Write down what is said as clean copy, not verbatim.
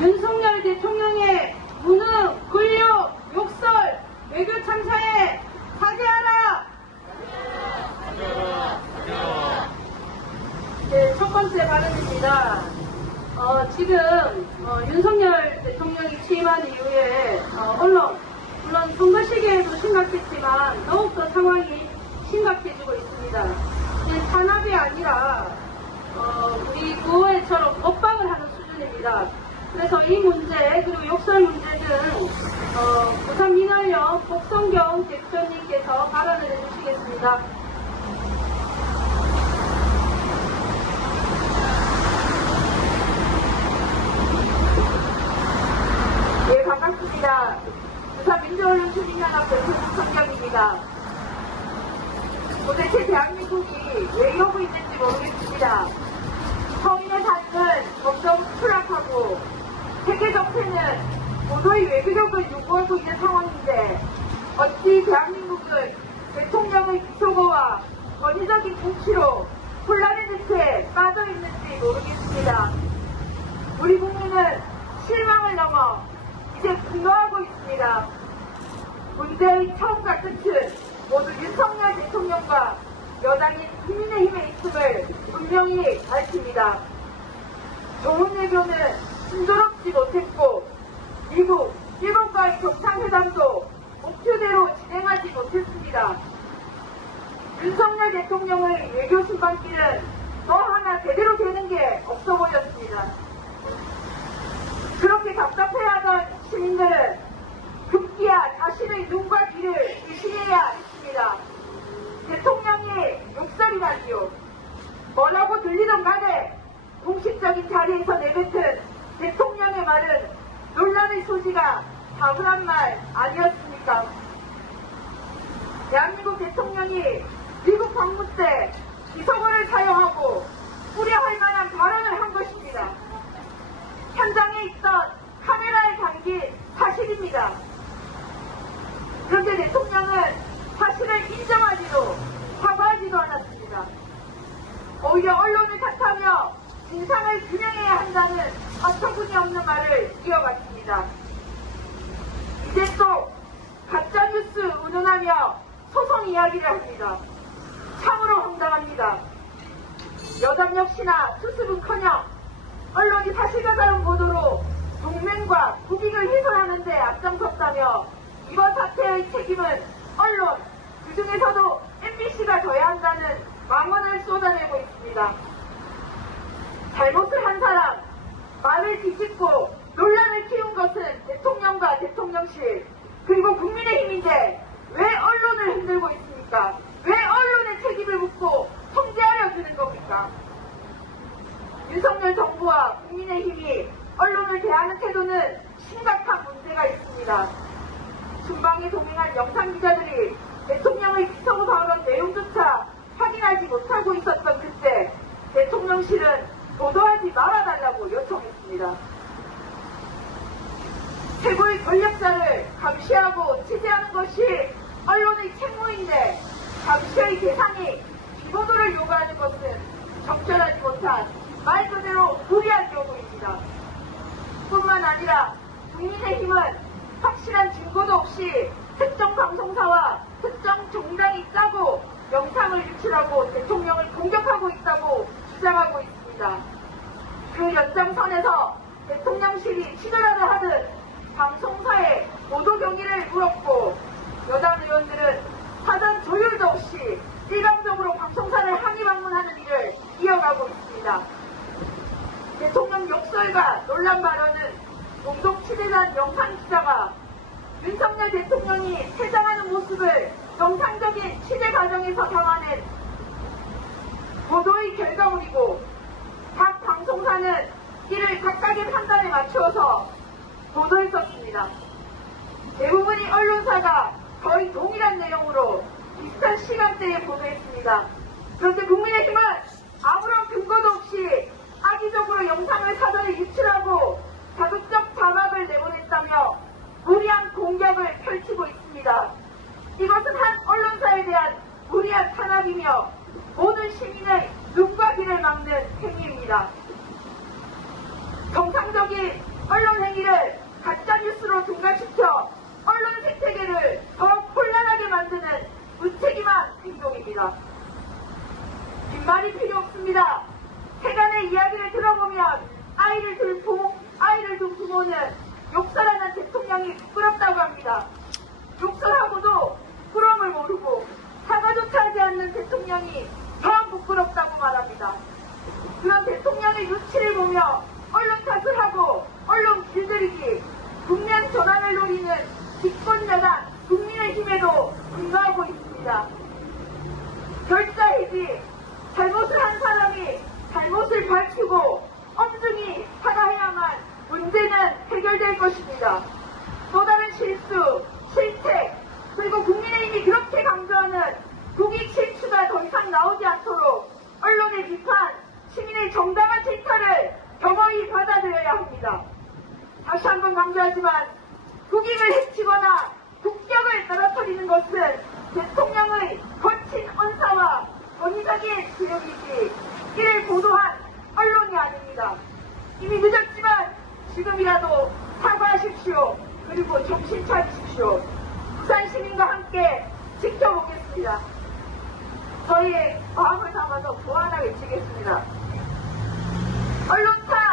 윤석열 대통령의 무능, 권력, 욕설, 외교 참사에 사죄하라! 네, 첫 번째 발언입니다. 지금 윤석열 대통령이 취임한 이후에 물론 선거 시기에도 심각했지만 더욱더 상황이 심각해지고 있습니다. 탄압이 아니라 우리 구호회처럼 법방을 하는 수준입니다. 그래서 이 문제 그리고 욕설 문제 등 부산 민원령 복성경 대표님께서 발언을 해주시겠습니다. 예, 반갑습니다. 부산 민주언론 주민연합 대표 복성경입니다. 도대체 대한민국이 왜 이러고 있는지 모르겠습니다. 서민의 삶은 점점 추락하고 세계 정세는 고도의 외교력을 요구하고 있는 상황인데 어찌 대한민국은 대통령의 비속어와 권위적인 정치로 혼란의 늪에 빠져있는지 모르겠습니다. 우리 국민은 실망을 넘어 이제 분노하고 있습니다. 문제의 처음과 끝은 모두 윤석열 대통령과 여당인 국민의힘에 있음을 분명히 밝힙니다. 좋은 외교는 순조롭지 못했고 미국, 일본과의 정상회담도 목표대로 진행하지 못했습니다. 윤석열 대통령의 외교 순방길은 뭐 하나 제대로 되는 게 없어 보였습니다. 그렇게 답답해하던 시민들은 급기야 자신의 눈과 귀를 의심해야 했습니다. 대통령이 욕설이라지요. 뭐라고 들리던 간에 공식적인 자리에서 내뱉은 대통령의 말은 논란의 소지가 다분한 말 아니었습니까? 대한민국 대통령이 미국 방문 때 비속어를 사용하고 우려할 만한 발언을 한 것입니다. 현장에 있던 카메라에 담긴 사실입니다. 그런데 대통령은 사실을 인정하지도 사과하지도 않았습니다. 오히려 언론을 탓하며 진상을 규명해야 한다는 어처구니 없는 말을 이어갔습니다. 이제 또 가짜뉴스 운운하며 소송 이야기를 합니다. 참으로 황당합니다. 여당 역시나 수습은커녕 언론이 사실과 다른 보도로 동맹과 국익을 훼손하는 데 앞장섰다며 이번 사태의 책임은 언론, 그중에서도 MBC가 져야 한다는 망언을 쏟아내고 있습니다. 잘못을 한 사람, 말을 뒤집고 논란을 키운 것은 대통령과 대통령실, 그리고 국민의힘인데 왜 언론을 흔들고 있습니까? 왜 언론의 책임을 묻고 통제하려 드는 겁니까? 윤석열 정부와 국민의힘이 언론을 대하는 태도는 심각한 문제가 있습니다. 순방에 동행한 영상기자들이 대통령의 비서고 발언 내용조차 확인하지 못하고 있었던 그때 대통령실은 보도하지 말아달라고 요청했습니다. 최고의 권력자를 감시하고 취재하는 것이 언론의 책무인데 감시의 대상이 비보도를 요구하는 것은 적절하지 못한 말 그대로 무리한 경우입니다. 뿐만 아니라 국민의힘은 확실한 증거도 없이 특정 방송사와 특정 정당이 짜고 영상을 유출하고 대통령을 공격하고 있다고 주장하고 있습니다. 그 연장선에서 대통령실이 치졸하려 하듯 방송사에 보도 경위를 물었고 여당 의원들은 사전 조율도 없이 일방적으로 방송사를 항의 방문하는 일을 이어가고 있습니다. 대통령 욕설과 논란 발언은 공동 취재단 영상 기자가 윤석열 대통령이 퇴장하는 모습을 정상적인 취재 과정에서 담아낸 보도의 결과물이고 각 방송사는 이를 각각의 판단에 맞추어서 보도했었습니다. 대부분의 언론사가 거의 동일한 내용으로 비슷한 시간대에 보도했습니다. 그런데 국민의힘은 아무런 근거도 없이 악의적으로 영상을 사전에 유출하고 자극적 자막을 내보냈다며 무리한 공격을 펼치고 있습니다. 이것은 한 언론사에 대한 무리한 탄압이며 모든 시민의 눈과 귀를 막는 행위입니다. 정상적인 언론 행위를 가짜뉴스로 둔갑시켜 언론 생태계를 더 혼란하게 만드는 무책임한 행동입니다. 뒷말이 필요 없습니다. 세간의 이야기를 들어보면 아이를 둔 부모는 욕설하는 대통령이 부끄럽다고 합니다. 욕설하고도 부끄러움을 모르고 사과조차 하지 않는 대통령이 더 부끄럽다고 말합니다. 그런 대통령의 눈치를 보며 언론 탓을 하고 언론 길들이기, 국면 전환을 노리는 집권여당 국민의힘에도 분노하고 있습니다. 결사이지 잘못을 한 사람이 잘못을 밝히고 엄중히 사과해야만 문제는 해결될 것입니다. 또 다른 실수, 실책, 그리고 국민의힘이 그렇게 강조하는 국익 실추가 더 이상 나오지 않도록 언론의 비판, 시민의 정당한 질타를 겸허히 받아들여야 합니다. 다시 한번 강조하지만 국익을 해치거나 국격을 떨어뜨리는 것은 대통령의 거친 언사와 권위적인 기력이지 이를 보도한 언론이 아닙니다. 이미 늦었지만 지금이라도 사과하십시오. 그리고 정신 차리십시오. 부산 시민과 함께 지켜보겠습니다. 저희의 마음을 담아서 보완하 외치겠습니다. 언론 탓